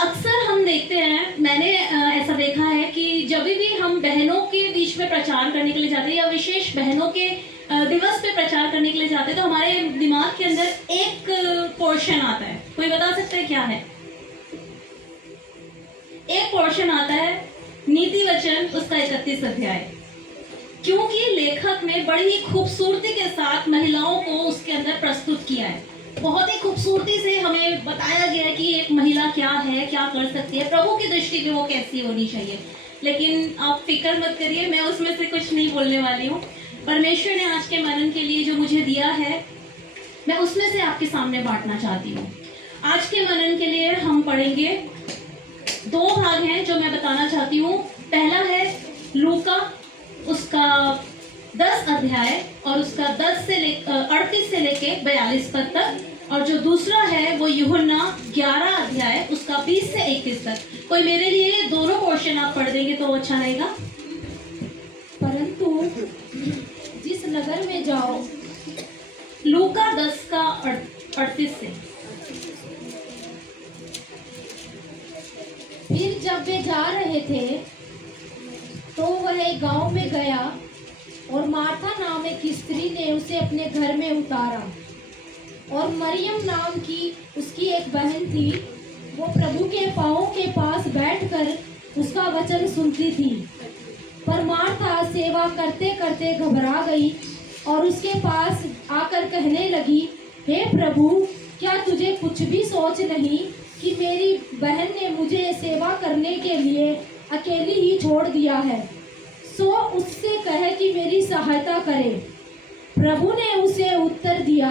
अक्सर हम देखते हैं, मैंने ऐसा देखा है कि जब भी हम बहनों के बीच में प्रचार करने के लिए जाते हैं या विशेष बहनों के दिवस पे प्रचार करने के लिए जाते हैं, तो हमारे दिमाग के अंदर एक पोर्शन आता है। कोई बता सकता है क्या है? एक पोर्शन आता है नीति वचन, उसका 31 अध्याय। क्योंकि लेखक ने बड़ी ही खूबसूरती के साथ महिलाओं को उसके अंदर प्रस्तुत किया है। बहुत ही खूबसूरती से हमें बताया गया है कि एक महिला क्या है, क्या कर सकती है, प्रभु की दृष्टि में वो कैसी होनी चाहिए। लेकिन आप फिक्र मत करिए, मैं उसमें से कुछ नहीं बोलने वाली हूँ। परमेश्वर ने आज के मनन के लिए जो मुझे दिया है, मैं उसमें से आपके सामने बांटना चाहती हूँ। आज के मनन के लिए हम पढ़ेंगे, 2 भाग हैं जो मैं बताना चाहती हूँ। पहला है लूका, उसका 10 अध्याय और उसका 38 से लेके 42 पद तक, और जो दूसरा है वो यूहन्ना 11 अध्याय, उसका 20 से 21 तक। कोई मेरे लिए दोनों पोर्शन आप पढ़ देंगे तो अच्छा रहेगा। परंतु जिस नगर में जाओ, लूका 10 का 38 से। फिर जब वे जा रहे थे तो वह एक गांव में गया और मार्था नाम एक स्त्री ने उसे अपने घर में उतारा, और मरियम नाम की उसकी एक बहन थी। वो प्रभु के पांवों के पास बैठकर उसका वचन सुनती थी। पर मार्था सेवा करते करते घबरा गई और उसके पास आकर कहने लगी, हे प्रभु, क्या तुझे कुछ भी सोच नहीं कि मेरी बहन ने मुझे सेवा करने के लिए अकेली ही छोड़ दिया है? सो उससे कहे कि मेरी सहायता करे। प्रभु ने उसे उत्तर दिया,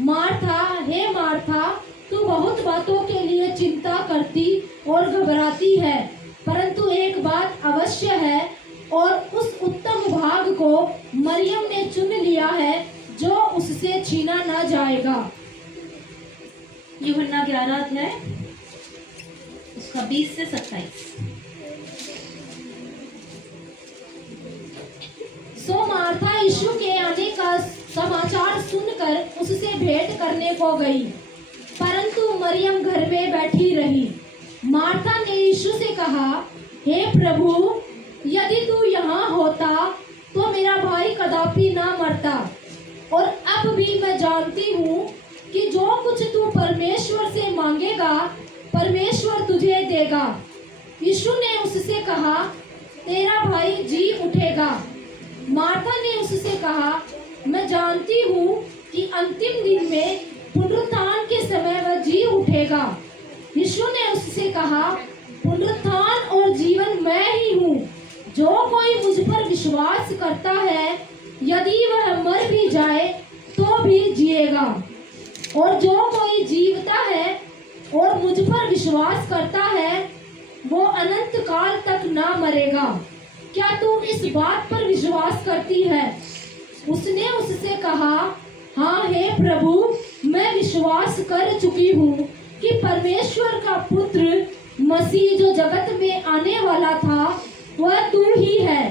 मार्था, हे मार्था, तू बहुत बातों के लिए चिंता करती और घबराती है, परंतु एक बात अवश्य है और उस उत्तम भाग को मरियम ने चुन लिया है जो उससे छीना न जाएगा। यूहन्ना 11 अध्याय, उसका 20 से 27। सो मार्था यीशु के आने का समाचार सुनकर उससे भेंट करने को गई, परंतु मरियम घर में बैठी रही। मार्था ने यीशु से कहा, हे प्रभु, यदि तू यहाँ होता तो मेरा भाई कदापि ना मरता। और अब भी मैं जानती हूँ कि जो कुछ तू परमेश्वर से मांगेगा, परमेश्वर तुझे देगा। यीशु ने उससे कहा, तेरा भाई जी उठेगा। मार्था ने उससे कहा, मैं जानती हूँ कि अंतिम दिन में पुनरुत्थान के समय वह जी उठेगा। यीशु ने उससे कहा, पुनरुत्थान और जीवन मैं ही हूँ। जो कोई मुझ पर विश्वास करता है, यदि वह मर भी जाए तो भी जिएगा, और जो कोई जीवता है और मुझ पर विश्वास करता है, वो अनंत काल तक ना मरेगा। क्या तू इस बात पर विश्वास करती है? उसने उससे कहा, हाँ हे प्रभु, मैं विश्वास कर चुकी हूँ कि परमेश्वर का पुत्र मसीह जो जगत में आने वाला था वह तू ही है।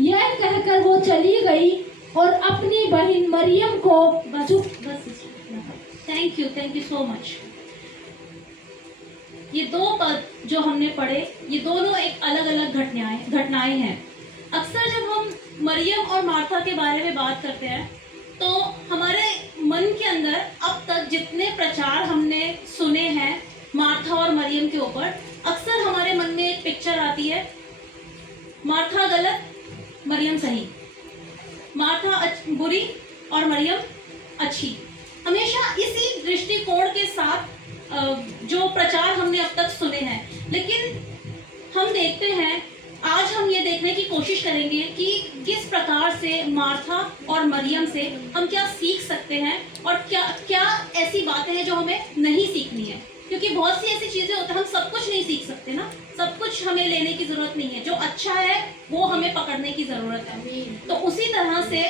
यह कहकर वो चली गई और अपनी बहन मरियम को थैंक यू सो मच। ये 2 पद जो हमने पढ़े, ये दोनों एक अलग अलग घटनाएं हैं। अक्सर जब हम मरियम और मार्था के बारे में बात करते हैं तो हमारे मन के अंदर अब तक जितने प्रचार हमने सुने हैं मार्था और मरियम के ऊपर, अक्सर हमारे मन में एक पिक्चर आती है, मार्था गलत, मरियम सही, मार्था बुरी और मरियम अच्छी। हमेशा इसी दृष्टिकोण के साथ जो प्रचार हमने अब तक सुने हैं। लेकिन हम देखते हैं, आज हम ये देखने की कोशिश करेंगे कि किस प्रकार से मार्था और मरियम से हम क्या सीख सकते हैं और क्या क्या ऐसी बातें हैं जो हमें नहीं सीखनी है। क्योंकि बहुत सी ऐसी चीज़ें होती हैं, हम सब कुछ नहीं सीख सकते ना, सब कुछ हमें लेने की ज़रूरत नहीं है। जो अच्छा है वो हमें पकड़ने की ज़रूरत है। तो उसी तरह से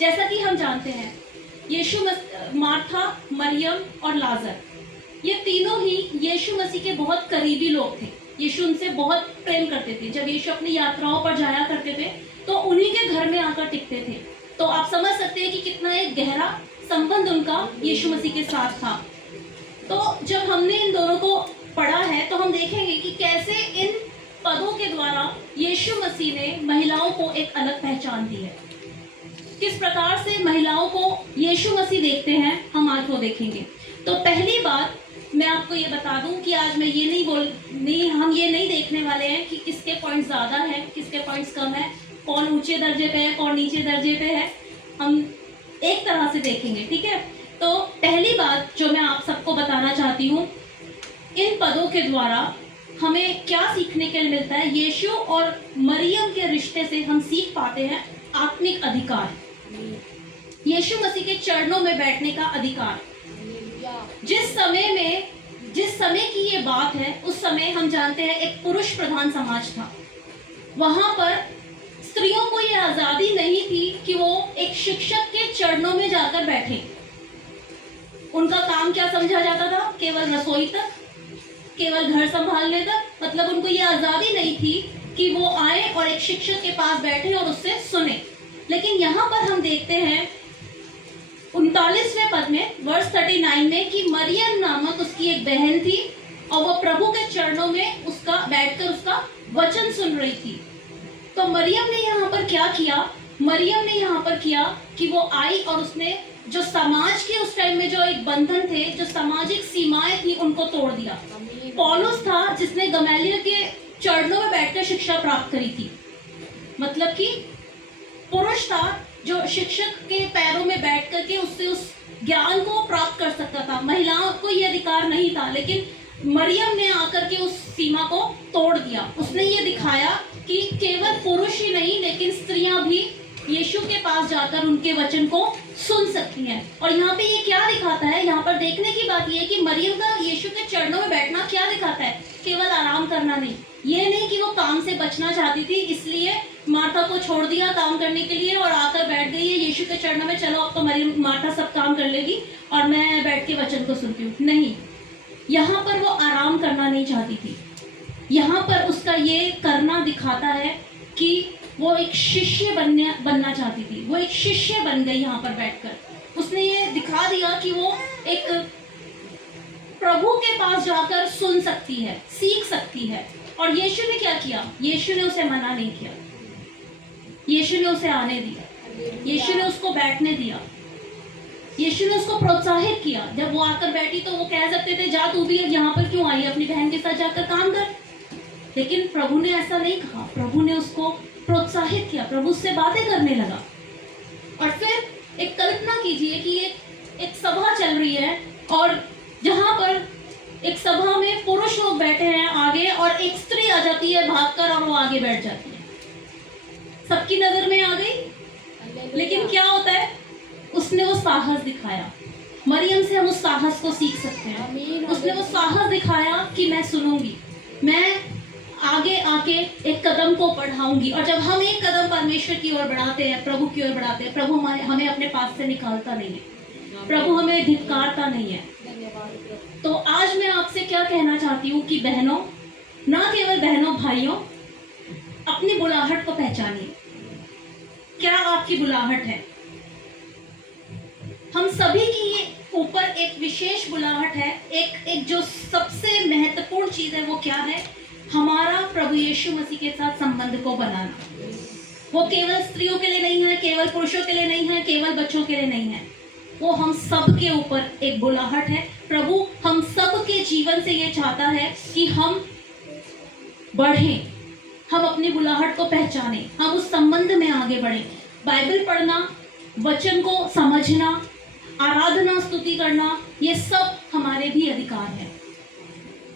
जैसा कि हम जानते हैं, यीशु मार्था, मरियम और लाजर, ये तीनों ही यीशु मसीह के बहुत करीबी लोग थे। यीशु उनसे बहुत प्रेम करते थे। जब यीशु अपनी यात्राओं पर जाया करते थे तो उन्हीं के घर में आकर टिकते थे। तो आप समझ सकते हैं कि कितना एक गहरा संबंध उनका यीशु मसीह के साथ था। तो जब हमने इन दोनों को पढ़ा है तो हम कि कैसे इन पदों के द्वारा यीशु मसीह ने महिलाओं को एक अलग पहचान दी है। किस प्रकार से महिलाओं को यीशु मसीह देखते हैं, हम आज वो देखेंगे। तो पहली बात मैं आपको ये बता दूं कि आज मैं ये हम ये नहीं देखने वाले हैं कि किसके पॉइंट्स ज़्यादा हैं, किसके पॉइंट्स कम है, कौन ऊंचे दर्जे पे है, कौन नीचे दर्जे पे है। हम एक तरह से देखेंगे, ठीक है। तो पहली बात जो मैं आप सबको बताना चाहती हूँ, इन पदों के द्वारा हमें क्या सीखने के लिए मिलता है। यीशु और मरियम के रिश्ते से हम सीख पाते हैं आत्मिक अधिकार, यीशु मसीह के चरणों में बैठने का अधिकार। जिस समय की ये बात है, उस समय हम जानते हैं एक पुरुष प्रधान समाज था। वहां पर स्त्रियों को ये आजादी नहीं थी कि वो एक शिक्षक के चरणों में जाकर बैठे। उनका काम क्या समझा जाता था? केवल रसोई तक, केवल घर संभालने तक। मतलब उनको ये आजादी नहीं थी कि वो आए और एक शिक्षक के पास बैठे और उससे सुने। लेकिन यहाँ पर हम देखते हैं 39वें पद में, वर्स 39 में, कि मरियम नामक उसकी एक बहन थी और वो प्रभु के चरणों में उसका बैठकर उसका वचन सुन रही थी। तो मरियम ने यहाँ पर क्या किया? मरियम ने यहाँ पर किया कि वो आई और उसने जो समाज के उस टाइम में जो एक बंधन थे, जो सामाजिक सीमाएं थी, उनको तोड़ दिया। पौलुस था जिसने गमलीएल के चरणों में बैठकर शिक्षा प्राप्त करी थी। मतलब कि पुरुष था जो शिक्षक के पैरों में बैठ करके उससे उस ज्ञान को प्राप्त कर सकता था। महिलाओं को यह अधिकार नहीं था, लेकिन मरियम ने आकर के उस सीमा को तोड़ दिया। उसने ये दिखाया कि केवल पुरुष ही नहीं, लेकिन स्त्रियां भी यीशु के पास जाकर उनके वचन को सुन सकती हैं। और यहाँ पे ये क्या दिखाता है? यहाँ पर देखने की बात ये है कि मरियम का यीशु के चरणों में बैठना क्या दिखाता है? केवल आराम करना नहीं। ये नहीं कि वो काम से बचना चाहती थी, इसलिए मार्था को छोड़ दिया काम करने के लिए और आकर बैठ गई है यीशु के चरणों में। चलो अब तो मार्था सब काम कर लेगी और मैं बैठ के वचन को सुनती हूँ। नहीं, यहाँ पर वो आराम करना नहीं चाहती थी। यहाँ पर उसका ये करना दिखाता है कि वो एक शिष्य बनना चाहती थी। वो एक शिष्य बन गई यहाँ पर बैठकर। उसने ये दिखा दिया कि वो एक प्रभु के पास जाकर सुन सकती है, सीख सकती है। और यीशु ने क्या किया? यीशु ने उसे मना नहीं किया, यीशु ने उसे आने दिया, यीशु ने उसको बैठने दिया, यीशु ने उसको प्रोत्साहित किया। जब वो आकर बैठी तो वो कह सकते थे, जा तू भी यहाँ पर क्यों आई, अपनी बहन के साथ जाकर काम कर। लेकिन प्रभु ने ऐसा नहीं कहा। प्रभु ने उसको प्रोत्साहित किया, प्रभु उससे बातें करने लगा। और फिर एक कल्पना कीजिए कि एक सभा चल रही है और जहाँ पर एक सभा में पुरुष लोग बैठे हैं आगे और एक स्त्री आ जाती है भागकर और वो आगे बैठ जाती है। सबकी नजर में आ गई, लेकिन क्या होता है? उसने वो साहस दिखाया। मरियम से हम उस साहस को सीख सकते हैं। उसने वो साहस दिखाया कि मैं सुनूंगी, मैं आगे आके एक कदम को बढ़ाऊंगी। और जब हम एक कदम परमेश्वर की ओर बढ़ाते हैं, प्रभु की ओर बढ़ाते हैं, प्रभु हमें अपने पास से निकालता नहीं है, प्रभु हमें धिक्कारता नहीं है। तो आज मैं आपसे क्या कहना चाहती हूँ कि बहनों, ना केवल बहनों, भाइयों, अपनी बुलाहट को पहचानिए। क्या आपकी बुलाहट है? हम सभी की ऊपर एक विशेष बुलाहट है। एक जो सबसे महत्वपूर्ण चीज है वो क्या है? हमारा प्रभु यीशु मसीह के साथ संबंध को बनाना। वो केवल स्त्रियों के लिए नहीं है, केवल पुरुषों के लिए नहीं है, केवल बच्चों के लिए नहीं है। वो हम सब के ऊपर एक बुलाहट है। प्रभु हम सब के जीवन से ये चाहता है कि हम बढ़ें, हम अपनी बुलाहट को पहचानें, हम उस संबंध में आगे बढ़ें। बाइबल पढ़ना, वचन को समझना, आराधना, स्तुति करना, ये सब हमारे भी अधिकार है।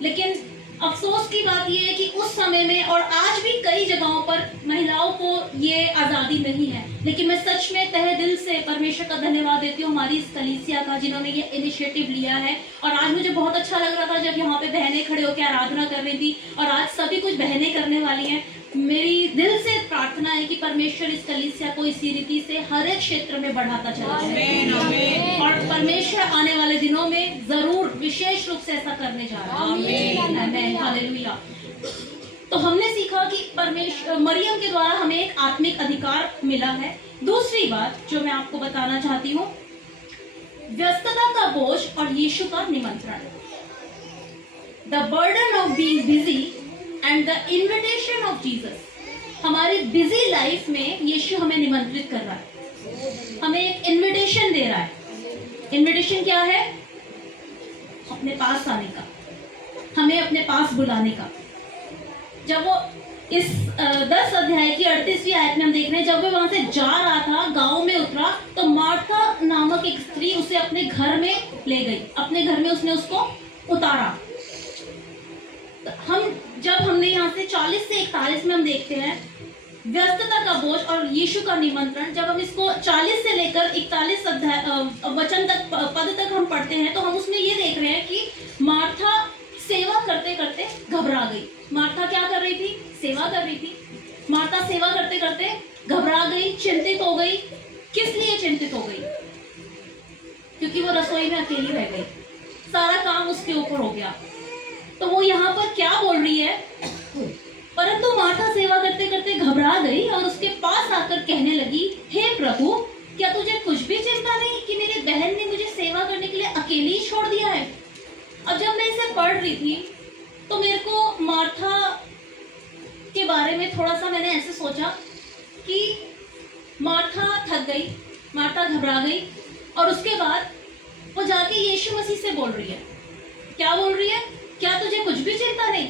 लेकिन अफसोस की बात यह है कि उस समय में और आज भी कई जगहों पर महिलाओं को ये आज़ादी नहीं है। लेकिन मैं सच में तहे दिल से परमेश्वर का धन्यवाद देती हूँ हमारी इस कलीसिया का, जिन्होंने ये इनिशिएटिव लिया है। और आज मुझे बहुत अच्छा लग रहा था जब यहाँ पे बहनें खड़े होकर आराधना कर रही थी, और आज सभी कुछ बहनें करने वाली हैं। मेरी दिल से प्रार्थना है कि परमेश्वर इस कलीसिया को इसी रीति से हर एक क्षेत्र में बढ़ाता चला जाए, और परमेश्वर आने वाले दिनों में जरूर विशेष रूप से ऐसा करने जा रहा है। हालेलुया। तो हमने सीखा कि परमेश्वर, मरियम के द्वारा हमें एक आत्मिक अधिकार मिला है। दूसरी बात जो मैं आपको बताना चाहती हूँ, व्यस्तता का बोझ और यीशु का निमंत्रण। The burden of being busy and the invitation of Jesus, हमारी बिजी लाइफ में यीशु हमें निमंत्रित कर रहा है, हमें एक इन्विटेशन दे रहा है। इन्विटेशन क्या है? अपने पास आने का, हमें अपने पास बुलाने का। जब वो इस 10 अध्याय की 38वीं आयत में हम देख रहे हैं, जब वो वहां से जा रहा था, गांव में उतरा, तो मार्था नामक एक स्त्री उसे अपने घर में ले गई, अपने घर में उसने उसको उतारा। हमने यहाँ से 40 से 41 में हम देखते हैं व्यस्तता का बोझ और यीशु का निमंत्रण। जब हम इसको 40 से लेकर 41 अध्याय वचन तक, पद तक हम पढ़ते हैं, तो हम उसमें ये देख रहे हैं कि मार्था सेवा करते करते घबरा गई। मार्था क्या कर रही थी? सेवा कर रही थी। मार्था सेवा करते करते घबरा गई, चिंतित हो गई। किस लिए चिंतित हो गई? क्योंकि वो रसोई में अकेली रह गई, सारा काम उसके ऊपर हो गया। तो वो यहाँ पर क्या बोल रही है? परंतु मार्था सेवा करते करते घबरा गई और उसके पास आकर कहने लगी, हे प्रभु, क्या तुझे कुछ भी चिंता नहीं कि मेरी बहन ने मुझे सेवा करने के लिए अकेली ही छोड़ दिया है? अब जब मैं इसे पढ़ रही थी तो मेरे को मार्था के बारे में थोड़ा सा मैंने ऐसे सोचा कि मार्था थक गई, मार्था घबरा गई, और उसके बाद वो जाके यीशु मसीह से बोल रही है। क्या बोल रही है? क्या तुझे कुछ भी चिंता नहीं?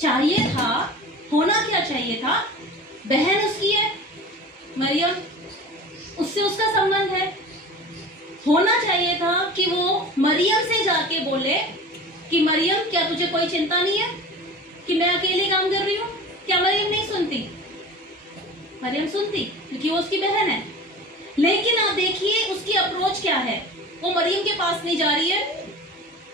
चाहिए था, होना क्या चाहिए था? बहन उसकी है मरियम, उससे उसका संबंध है। होना चाहिए था कि वो मरियम से जाके बोले कि मरियम, क्या तुझे कोई चिंता नहीं है कि मैं अकेले काम कर रही हूँ? क्या मरियम नहीं सुनती? मरियम सुनती, क्योंकि वो उसकी बहन है। लेकिन आप देखिए उसकी अप्रोच क्या है। वो मरियम के पास नहीं जा रही है,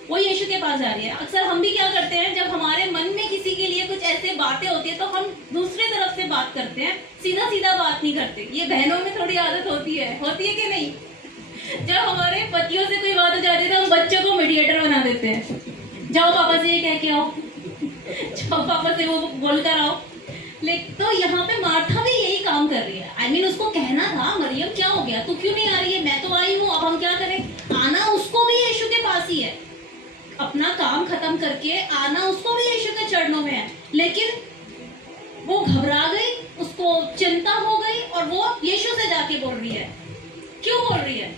वो यीशु के पास जा रही है। अक्सर हम भी क्या करते हैं, जब हमारे मन में किसी के लिए कुछ ऐसे बातें होती है तो हम दूसरे तरफ से बात करते हैं, सीधा सीधा बात नहीं करते। ये बहनों में थोड़ी आदत होती है कि नहीं? जब हमारे पतियों से कोई बात हो जाती है तो हम बच्चों को मीडिएटर बना देते हैं। जाओ पापा से ये कह के आओ, जाओ पापा से वो बोल कर आओ। लेकिन तो यहाँ पे मार्था भी यही काम कर रही है। I mean, उसको कहना था, मरियम क्या हो गया, तू क्यों नहीं आ रही है? मैं तो आई हूँ, अब हम क्या करें? आना उसको भी यीशु के पास ही है, अपना काम खत्म करके आना उसको भी यीशु के चरणों में है। लेकिन वो घबरा गई, उसको चिंता हो गई और वो यीशु से जाके बोल रही है। क्यों बोल रही है?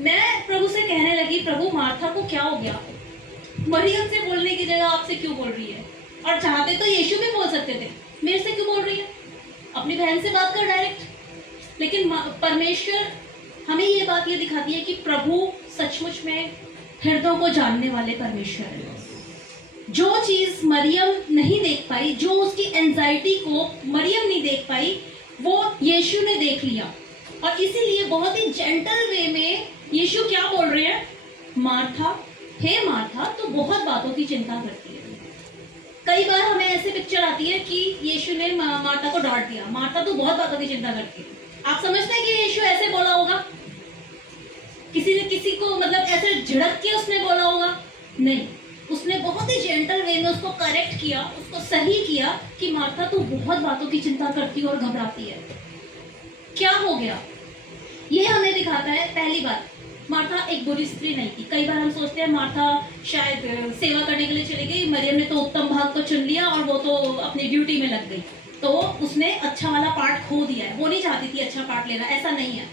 मैं प्रभु से कहने लगी, प्रभु मार्था को क्या हो गया? मरियम से बोलने की जगह आपसे क्यों बोल रही है? और चाहते तो यीशु भी बोल सकते थे, मेरे से क्यों बोल रही है? अपनी बहन से बात कर डायरेक्ट। लेकिन परमेश्वर हमें ये बात ये दिखाती है कि प्रभु सचमुच में हृदयों को जानने वाले परमेश्वर है। जो चीज मरियम नहीं देख पाई, जो उसकी एंजाइटी को मरियम नहीं देख पाई, वो यीशु ने देख लिया। और इसीलिए बहुत ही जेंटल वे में यीशु क्या बोल रहे हैं? मार्था, हे मार्था, तो बहुत बातों की चिंता करती है। कई बार हमें ऐसे पिक्चर आती है कि यीशु ने मार्था को डांट दिया, मार्था तो बहुत बातों की चिंता करती है। आप समझते हैं कि यीशु ऐसे बोला होगा? किसी ने किसी को मतलब ऐसे झिड़क के उसने बोला होगा? नहीं, उसने बहुत ही जेंटल वे में उसको करेक्ट किया, उसको सही किया कि मार्था तू बहुत बातों की चिंता करती है और घबराती है। क्या हो गया? ये हमें दिखाता है, पहली बात, मार्था एक बुरी स्त्री नहीं थी। कई बार हम सोचते हैं मार्था शायद सेवा करने के लिए चली गई, मरियम ने तो उत्तम भाग को चुन लिया और वो तो अपनी ड्यूटी में लग गई, तो उसने अच्छा वाला पार्ट खो दिया है। वो नहीं चाहती थी अच्छा पार्ट लेना, ऐसा नहीं है,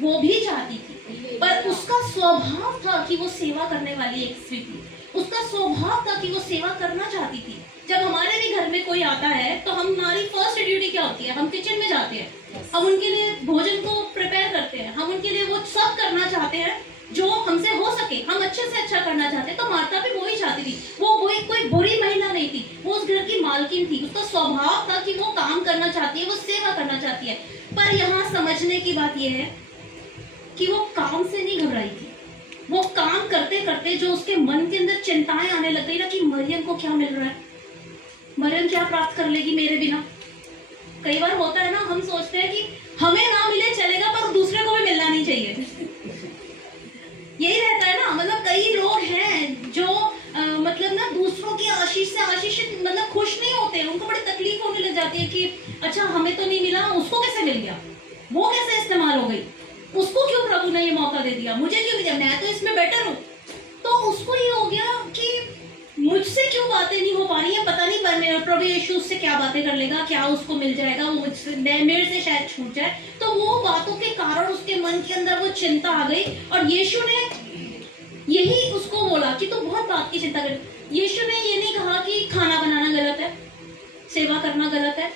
वो भी चाहती थी, पर उसका स्वभाव था कि वो सेवा करने वाली एक स्त्री थी। उसका स्वभाव था कि वो सेवा करना चाहती थी। जब हमारे भी घर में कोई आता है तो हमारी फर्स्ट ड्यूटी क्या होती है? हम किचन में जाते हैं, हम उनके लिए भोजन को प्रिपेयर करते हैं, हम उनके लिए वो सब करना चाहते हैं जो हमसे हो सके, हम अच्छे से अच्छा करना चाहते हैं। तो मार्था भी वो ही चाहती थी। वो कोई बुरी महिला नहीं थी, वो उस घर की मालकिन थी। उसका स्वभाव था कि वो काम करना चाहती है, वो सेवा करना चाहती है। पर यहाँ समझने की बात यह है कि वो काम से नहीं घबराई थी। वो काम करते करते जो उसके मन के अंदर चिंताएं आने लग गई ना कि मरियम को क्या मिल रहा है, मरियम क्या प्राप्त कर लेगी मेरे बिना। कई बार होता है ना, हम सोचते हैं कि हमें ना मिले चलेगा पर दूसरे को भी मिलना नहीं चाहिए। यही रहता है ना, मतलब कई लोग हैं जो मतलब ना दूसरों की आशीष से आशीषित मतलब खुश नहीं होते, उनको बड़ी तकलीफ होने लग जाती है कि अच्छा हमें तो नहीं मिला, उसको कैसे मिल गया, वो कैसे इस्तेमाल हो गई, उसको क्यों प्रभु ने ये मौका दे दिया, मुझे क्यों दिया, मैं तो इसमें बेटर हूँ। तो उसको ये हो गया कि मुझसे क्यों बातें नहीं हो पा रही है, पता नहीं पर प्रभु यीशु उससे क्या बातें कर लेगा, क्या उसको मिल जाएगा, वो मुझसे मेरे से शायद छूट जाए। तो वो बातों के कारण उसके मन के अंदर वो चिंता आ गई और यीशु ने यही उसको बोला कि तू बहुत बात की चिंता कर। यीशु ने ये नहीं कहा कि खाना बनाना गलत है, सेवा करना गलत है,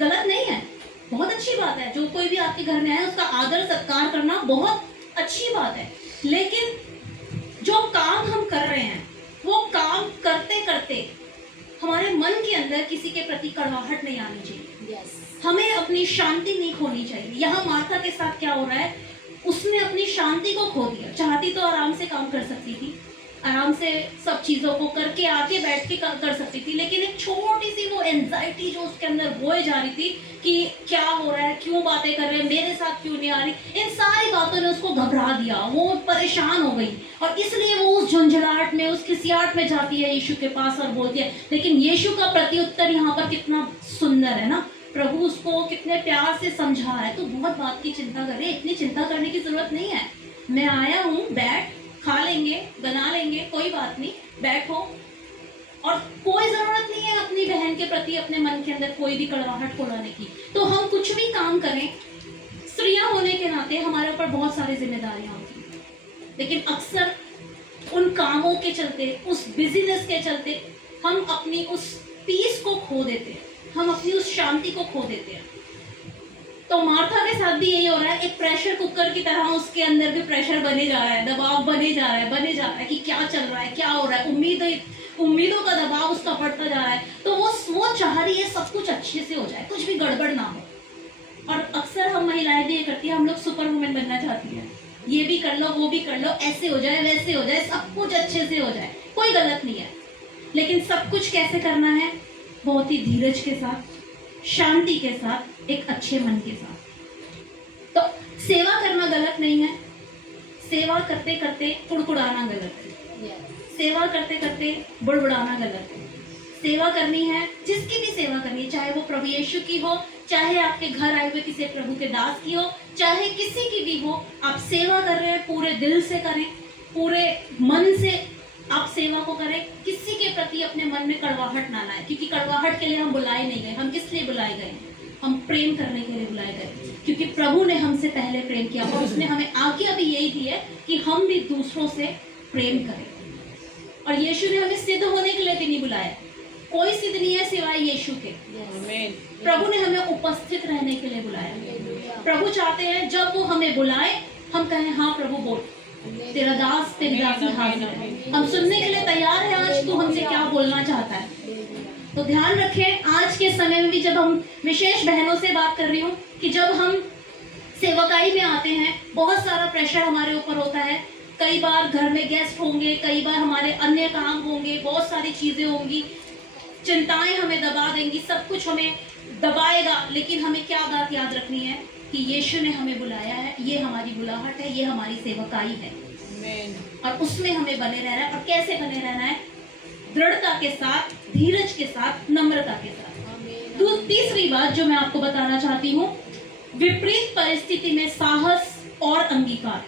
गलत नहीं है, बहुत अच्छी बात है। जो कोई भी आपके घर में आए उसका आदर सत्कार करना बहुत अच्छी बात है। लेकिन जो काम हम कर रहे हैं वो काम करते करते हमारे मन के अंदर किसी के प्रति कड़वाहट नहीं आनी चाहिए। हमें अपनी शांति नहीं खोनी चाहिए। यहाँ मार्था के साथ क्या हो रहा है, उसने अपनी शांति को खो दिया। चाहती तो आराम से काम कर सकती थी, आराम से सब चीज़ों को करके आके बैठ के कर सकती थी, लेकिन एक छोटी सी वो एंजाइटी जो उसके अंदर बोए जा रही थी कि क्या हो रहा है, क्यों बातें कर रहे हैं, मेरे साथ क्यों नहीं आ रही, इन सारी बातों ने उसको घबरा दिया। वो परेशान हो गई और इसलिए वो उस झुंझलाहट में, उस खिसियाट में जाती है यीशु के पास और बोलती है। लेकिन यीशु का प्रत्युत्तर यहाँ पर कितना सुंदर है ना, प्रभु उसको कितने प्यार से समझा है। तो बहुत बात की चिंता कर रही है, इतनी चिंता करने की जरूरत नहीं है, मैं आया हूँ, बैठ, खा लेंगे, बना लेंगे, कोई बात नहीं, बैठो। और कोई जरूरत नहीं है अपनी बहन के प्रति अपने मन के अंदर कोई भी कड़वाहट को लाने की। तो हम कुछ भी काम करें, स्त्रियां होने के नाते हमारे ऊपर बहुत सारी जिम्मेदारियां होती हैं, लेकिन अक्सर उन कामों के चलते, उस बिजीनेस के चलते हम अपनी उस पीस को खो देते हैं, हम अपनी उस शांति को खो देते हैं। तो मार्था के साथ भी यही हो रहा है, एक प्रेशर कुकर की तरह उसके अंदर भी प्रेशर बने जा रहा है, दबाव बने जा रहा है कि क्या चल रहा है, क्या हो रहा है, उम्मीदों का दबाव उसका बढ़ता जा रहा है। तो वो चाह रही है सब कुछ अच्छे से हो जाए, कुछ भी गड़बड़ ना हो। और अक्सर हम महिलाएं भी ये करती हैं, हम लोग सुपर वुमेन बनना चाहती हैं, ये भी कर लो, वो भी कर लो, ऐसे हो जाए, वैसे हो जाए, सब कुछ अच्छे से हो जाए, कोई गलत नहीं है। लेकिन सब कुछ कैसे करना है, बहुत ही धीरज के साथ, शांति के साथ, एक अच्छे मन के साथ। तो सेवा करना गलत नहीं है, सेवा करते करते कुड़कुड़ाना गलत है, सेवा करते करते बुड़बुड़ाना गलत है। सेवा करनी है, जिसकी भी सेवा करनी है, चाहे वो प्रभु यीशु की हो, चाहे आपके घर आए हुए किसी प्रभु के दास की हो, चाहे किसी की भी हो, आप सेवा कर रहे हैं, पूरे दिल से करें, पूरे मन से आप सेवा को करें। किसी के प्रति अपने मन में कड़वाहट ना लाए, क्योंकि कड़वाहट के लिए हम बुलाए नहीं गए। हम किस लिए बुलाए गए? हम प्रेम करने के लिए बुलाए गए, क्योंकि प्रभु ने हमसे पहले प्रेम किया और उसने हमें आज्ञा भी यही दी है कि हम भी दूसरों से प्रेम करें। और यीशु ने हमें सिद्ध होने के लिए भी नहीं बुलाया, कोई सिद्ध नहीं है सिवाय यीशु के। प्रभु ने हमें उपस्थित रहने के लिए बुलाया। प्रभु चाहते हैं जब वो हमें बुलाए हम कहें, हाँ प्रभु बोल, तेरा दास तेरी दासी हाजिर है, हम सुनने के लिए तैयार हैं, आज तू हमसे क्या बोलना चाहता है। तो ध्यान रखें, आज के समय में भी जब हम, विशेष बहनों से बात कर रही हूँ, कि जब हम सेवकाई में आते हैं बहुत सारा प्रेशर हमारे ऊपर होता है। कई बार घर में गेस्ट होंगे, कई बार हमारे अन्य काम होंगे, बहुत सारी चीजें होंगी, चिंताएं हमें दबा देंगी, सब कुछ हमें दबाएगा। लेकिन हमें क्या बात याद रखनी है कि यीशु ने हमें बुलाया है, ये हमारी बुलाहट है, ये हमारी सेवकाई है, और उसमें हमें बने रहना है। और कैसे बने रहना है? दृढ़ता के साथ, धीरज के साथ, नम्रता के साथ। तीसरी बात जो मैं आपको बताना चाहती हूँ, विपरीत परिस्थिति में साहस और अंगीकार।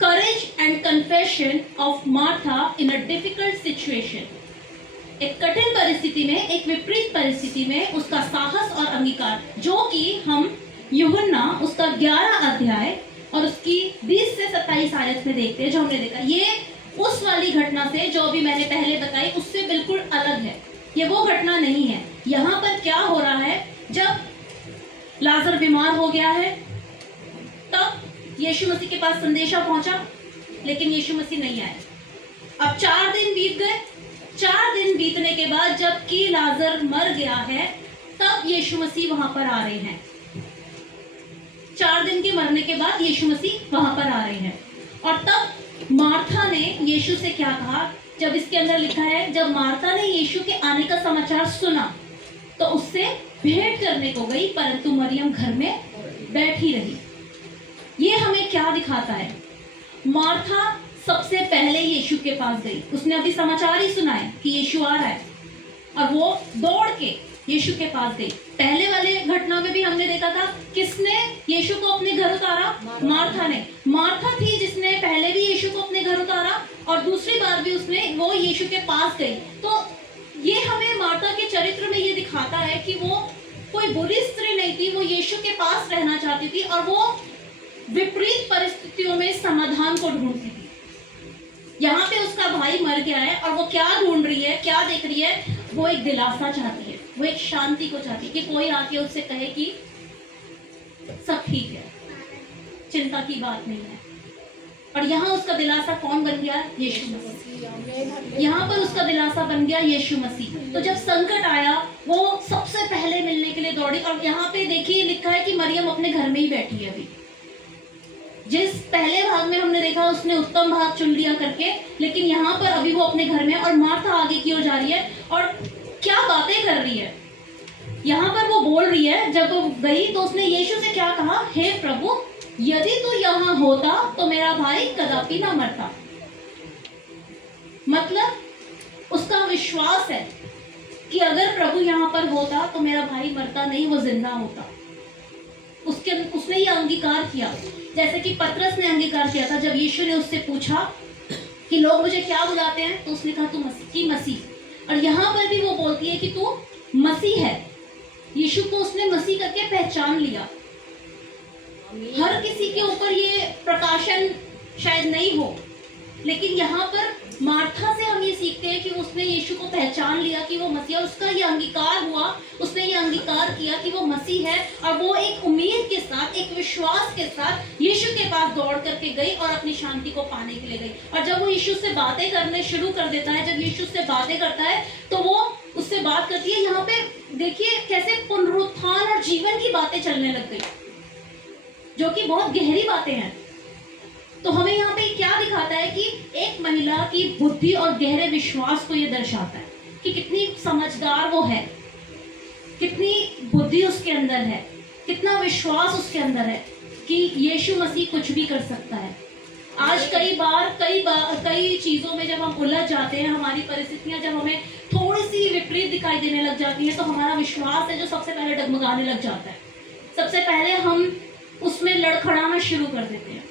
Courage and confession of Martha in a difficult situation. एक कठिन परिस्थिति में, एक विपरीत परिस्थिति में उसका साहस और अंगीकार, जो कि हम यूहन्ना उसका 11 अध्याय और उसकी 20 से 27 आयत में देखते हैं। जो हमने देखा, ये उस वाली घटना से जो अभी मैंने पहले बताई उससे बिल्कुल अलग है। ये वो घटना नहीं है। यहाँ पर क्या हो रहा है, जब लाजर बीमार हो गया है तब यीशु मसीह के पास संदेशा पहुंचा, लेकिन यीशु मसीह नहीं आए। अब 4 दिन बीत गए। 4 दिन बीतने के बाद जबकि लाजर मर गया है, तब यीशु मसीह वहां पर आ रहे हैं। 4 दिन के मरने के बाद यीशु मसीह वहां पर आ रहे हैं। और तब मार्था ने यीशु से क्या कहा, जब इसके अंदर लिखा है, जब मार्था ने यीशु के आने का समाचार सुना तो उससे भेंट करने को गई, परंतु मरियम घर में बैठी रही। ये हमें क्या दिखाता है? मार्था सबसे पहले यीशु के पास गई, उसने अभी समाचार ही सुना है कि यीशु आ रहा है, और वो दौड़ के यीशु के पास गई। पहले वाले घटना में भी हमने देखा था किसने यीशु को अपने घर उतारा? मार्था ने। मार्था थी जिसने पहले भी यीशु को अपने घर उतारा और दूसरी बार भी वो यीशु के पास गई। तो ये हमें मार्था के चरित्र में ये दिखाता है कि वो कोई बुरी स्त्री नहीं थी, वो यीशु के पास रहना चाहती थी और वो विपरीत परिस्थितियों में समाधान को ढूंढती थी। यहाँ पे उसका भाई मर गया है और वो क्या ढूंढ रही है, क्या देख रही है? वो एक दिलासा चाहती है, वो एक शांति को चाहती है कि कोई आके उससे कहे कि सब ठीक है, चिंता की बात नहीं है। और यहाँ उसका दिलासा कौन बन गया? यीशु मसीह। यहाँ पर उसका दिलासा बन गया यीशु मसीह। तो जब संकट आया वो सबसे पहले मिलने के लिए दौड़ी। और यहाँ पे देखिए लिखा है कि मरियम अपने घर में ही बैठी है। अभी जिस पहले भाग में हमने देखा उसने उत्तम भाग चुन लिया करके, लेकिन यहाँ पर अभी वो अपने घर में और मार्था आगे की ओर जा रही है और क्या बातें कर रही है। यहाँ पर वो बोल रही है, जब वो गई तो उसने यीशु से क्या कहा? हे प्रभु, यदि तू यहाँ होता तो मेरा भाई कदापि ना मरता। मतलब उसका विश्वास है कि अगर प्रभु यहाँ पर होता तो मेरा भाई मरता नहीं, वो जिंदा होता। उसने ये अंगीकार किया, जैसे कि पतरस ने अंगीकार किया था जब यीशु ने उससे पूछा कि लोग मुझे क्या बुलाते हैं, तो उसने कहा तू मसीह। और यहाँ पर भी वो बोलती है कि तू मसीह है। यीशु को उसने मसीह करके पहचान लिया। हर किसी के ऊपर ये प्रकाशन शायद नहीं हो, लेकिन यहाँ पर मार्था से हम ये सीखते हैं कि उसने यीशु को पहचान लिया कि वो मसीह है। उसका ये अंगीकार हुआ, उसने ये अंगीकार किया कि वो मसीह है और वो एक उम्मीद के साथ, एक विश्वास के साथ यीशु के पास दौड़ करके गई और अपनी शांति को पाने के लिए गई। और जब वो यीशु से बातें करने शुरू कर देता है, जब यीशु से बातें करता है तो वो उससे बात करती है। यहाँ पे देखिए कैसे पुनरुत्थान और जीवन की बातें चलने लग गई, जो कि बहुत गहरी बातें हैं। तो हमें यहाँ पे क्या दिखाता है कि एक महिला की बुद्धि और गहरे विश्वास को ये दर्शाता है कि कितनी समझदार वो है, कितनी बुद्धि उसके अंदर है, कितना विश्वास उसके अंदर है कि यीशु मसीह कुछ भी कर सकता है। आज कई चीज़ों में जब हम उलझ जाते हैं, हमारी परिस्थितियां जब हमें थोड़ी सी विपरीत दिखाई देने लग जाती है, तो हमारा विश्वास है जो सबसे पहले डगमगाने लग जाता है। सबसे पहले हम उसमें लड़खड़ाना शुरू कर देते हैं।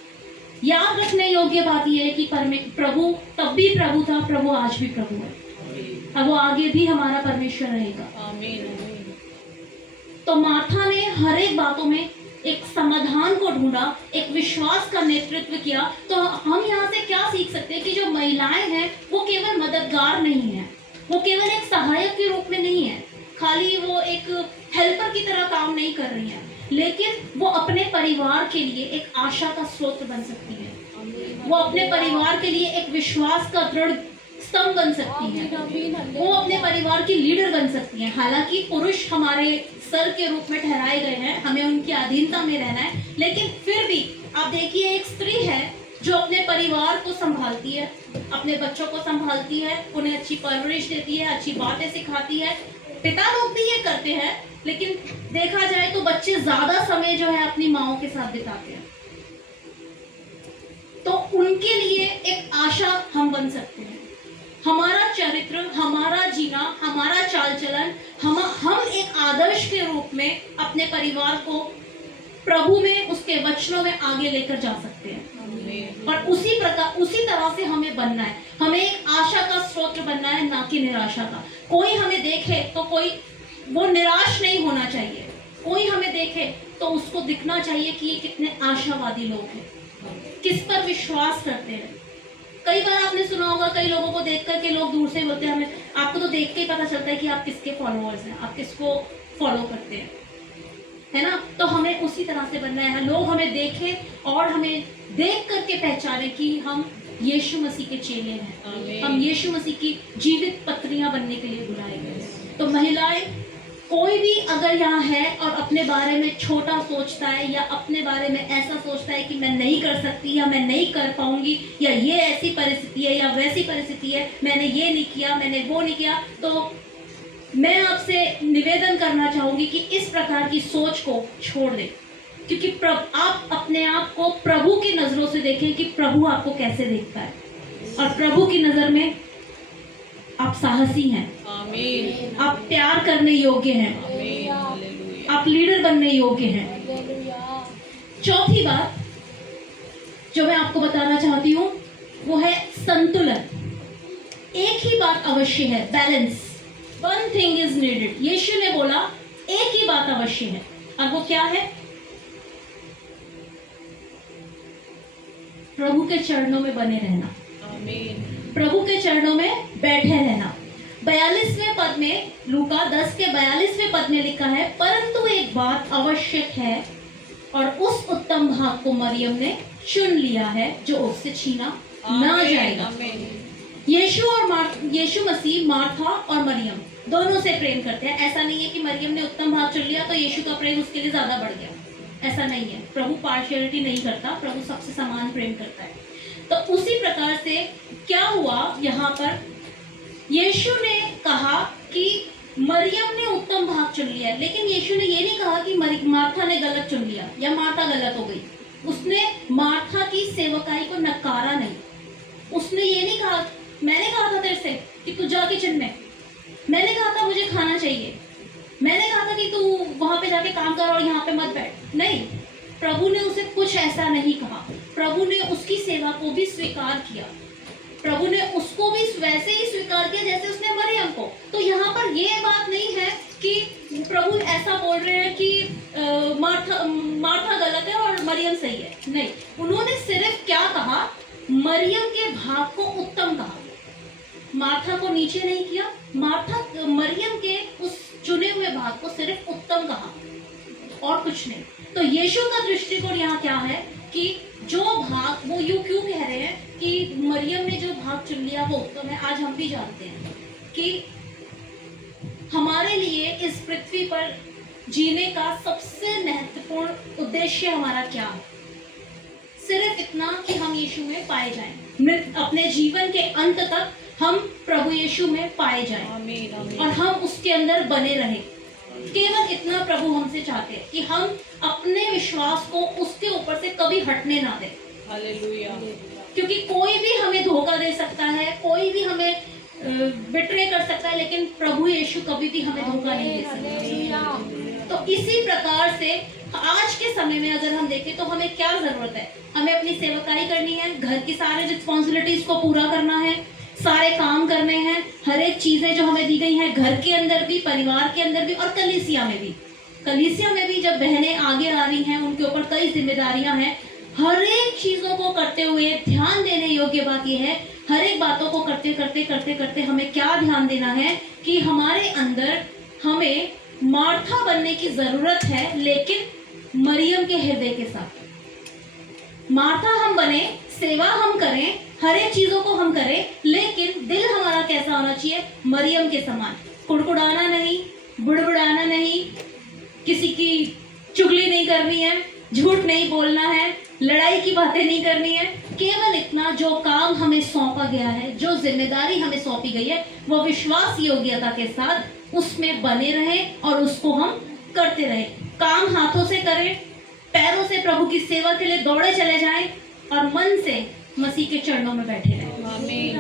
याद रखने योग्य बात यह है कि प्रभु तब भी प्रभु था, प्रभु आज भी प्रभु है और वो आगे भी हमारा परमेश्वर रहेगा। तो मार्था ने हर एक बातों में एक समाधान को ढूंढा, एक विश्वास का नेतृत्व किया। तो हम यहाँ से क्या सीख सकते हैं कि जो महिलाएं हैं वो केवल मददगार नहीं है, वो केवल एक सहायक के रूप में नहीं है, खाली वो एक हेल्पर की तरह काम नहीं कर रही है, लेकिन वो अपने परिवार के लिए एक आशा का स्रोत बन सकती है। वो अपने परिवार के लिए एक विश्वास का दृढ़ स्तंभ बन सकती है। वो अपने परिवार की लीडर बन सकती है। हालांकि पुरुष हमारे सर के रूप में ठहराए गए हैं, हमें उनकी अधीनता में रहना है, लेकिन फिर भी आप देखिए एक स्त्री है जो अपने परिवार को संभालती है, अपने बच्चों को संभालती है, उन्हें अच्छी परवरिश देती है, अच्छी बातें सिखाती है। पिता लोग भी ये करते हैं, लेकिन देखा जाए तो बच्चे ज्यादा समय जो है अपनी माओं के साथ बिताते हैं। तो उनके लिए एक आशा हम बन सकते हैं। हमारा चरित्र, हमारा जीना, हमारा चाल चलन, हम एक आदर्श के रूप में अपने परिवार को प्रभु में, उसके वचनों में आगे लेकर जा सकते हैं। और उसी तरह से हमें बनना है। हमें एक आशा का स्रोत बनना है, ना कि निराशा का। कोई हमें देखे तो वो निराश नहीं होना चाहिए। कोई हमें देखे तो उसको दिखना चाहिए कि ये कितने आशावादी लोग हैं, किस पर विश्वास करते हैं। कई बार आपने सुना होगा, कई लोगों को देख करके लोग दूर से बोलते हैं, हमें आपको तो देख के ही पता चलता है कि आप किसके फॉलोअर्स हैं, आप किसको फॉलो करते हैं, है ना। तो हमें उसी तरह से बनना है। लोग हमें देखें और हमें देख करके पहचाने कि हम यीशु मसीह के चेले हैं, हम यीशु मसीह की जीवित पत्रियां बनने के लिए बुलाए गए हैं। तो महिलाएं, कोई भी अगर यहाँ है और अपने बारे में छोटा सोचता है या अपने बारे में ऐसा सोचता है कि मैं नहीं कर सकती या मैं नहीं कर पाऊंगी या ये ऐसी परिस्थिति है या वैसी परिस्थिति है, मैंने ये नहीं किया, मैंने वो नहीं किया, तो मैं आपसे निवेदन करना चाहूंगी कि इस प्रकार की सोच को छोड़ दें। क्योंकि आप अपने आप को प्रभु की नजरों से देखें कि प्रभु आपको कैसे देखता है, और प्रभु की नजर में आप साहसी हैं, आमीन आप प्यार करने योग्य हैं, आमीन हालेलुया आप लीडर बनने योग्य हैं। चौथी बात जो मैं आपको बताना चाहती हूँ वो है संतुलन। एक ही बात अवश्य है, balance. One thing is needed. यीशु ने बोला एक ही बात अवश्य है, और वो क्या है? प्रभु के चरणों में बने रहना, आमीन प्रभु के चरणों में बैठे रहना। 42वें पद में, लूका 10 के 42वें पद में लिखा है, परंतु एक बात आवश्यक है और उस उत्तम भाग को मरियम ने चुन लिया है जो उससे छीना ना जाएगा। आमीन यीशु मसीह मार्था और मरियम दोनों से प्रेम करते हैं। ऐसा नहीं है कि मरियम ने उत्तम भाग चुन लिया तो यीशु का प्रेम उसके लिए ज्यादा बढ़ गया, ऐसा नहीं है। प्रभु पार्शियलिटी नहीं करता, प्रभु सबसे समान प्रेम करता है। तो उसी प्रकार से क्या हुआ, यहाँ पर यीशु ने कहा कि मरियम ने उत्तम भाग चुन लिया है, लेकिन यीशु ने ये नहीं कहा कि मार्था ने गलत चुन लिया या मार्था गलत हो गई। उसने मार्था की सेवकाई को नकारा नहीं। उसने ये नहीं कहा, मैंने कहा था तेरे से कि तू जा किचन में, मैंने कहा था मुझे खाना चाहिए, मैंने कहा था कि तू वहां पे जाके काम कर और यहाँ पे मत बैठ। नहीं, प्रभु ने उसे कुछ ऐसा नहीं कहा। प्रभु ने उसकी सेवा को भी स्वीकार किया, प्रभु ने उसको भी वैसे ही स्वीकार किया जैसे उसने मरियम को। तो यहाँ पर ये बात नहीं है कि प्रभु ऐसा बोल रहे हैं कि मार्था गलत है और मरियम सही है। नहीं, उन्होंने सिर्फ क्या कहा, मरियम के भाग को उत्तम कहा, मार्था को नीचे नहीं किया। मरियम के उस चुने हुए भाग को सिर्फ उत्तम कहा और कुछ नहीं। तो यीशु का दृष्टिकोण यहाँ क्या है कि जो भाग, वो यूं क्यों कह रहे हैं कि मरियम ने जो भाग चुन लिया वो उत्तम है। आज हम भी जानते हैं कि हमारे लिए इस पृथ्वी पर जीने का सबसे महत्वपूर्ण उद्देश्य हमारा क्या है? सिर्फ इतना कि हम यीशु में पाए जाएं, अपने जीवन के अंत तक हम प्रभु यीशु में पाए जाएं आमीन आमीन और हम उसके अंदर बने रहें। केवल इतना प्रभु हमसे चाहते हैं कि हम अपने विश्वास को उसके ऊपर से कभी हटने ना दें, हालेलुया क्योंकि कोई भी हमें धोखा दे सकता है, कोई भी हमें बिट्रे कर सकता है, लेकिन प्रभु यीशु कभी भी हमें धोखा नहीं दे सकता। तो इसी प्रकार से आज के समय में अगर हम देखें तो हमें क्या जरूरत है? हमें अपनी सेवकाई करनी है, घर की सारे रिस्पॉन्सिबिलिटीज को पूरा करना है, सारे काम करने हैं, हर एक चीजें जो हमें दी गई हैं, घर के अंदर भी, परिवार के अंदर भी और कलीसिया में भी। कलीसिया में भी जब बहनें आगे आ रही हैं, उनके ऊपर कई जिम्मेदारियां हैं। हर एक चीजों को करते हुए ध्यान देने योग्य बात यह है, हर एक बातों को करते करते करते करते हमें क्या ध्यान देना है कि हमारे अंदर हमें मार्था बनने की जरूरत है, लेकिन मरियम के हृदय के साथ। मार्था हम बने, सेवा हम करें, हर एक चीजों को हम करें, लेकिन दिल हमारा कैसा होना चाहिए? मरियम के समान। कुड़कुड़ाना नहीं, बुड़बुड़ाना नहीं, किसी की चुगली नहीं करनी है, झूठ नहीं बोलना है, लड़ाई की बातें नहीं करनी है। केवल इतना, जो काम हमें सौंपा गया है, जो जिम्मेदारी हमें सौंपी गई है, वो विश्वास योग्यता के साथ उसमें बने रहें और उसको हम करते रहें। काम हाथों से करें, पैरों से प्रभु की सेवा के लिए दौड़े चले जाएं और मन से मसीह के चरणों में बैठे रहें। आमीन।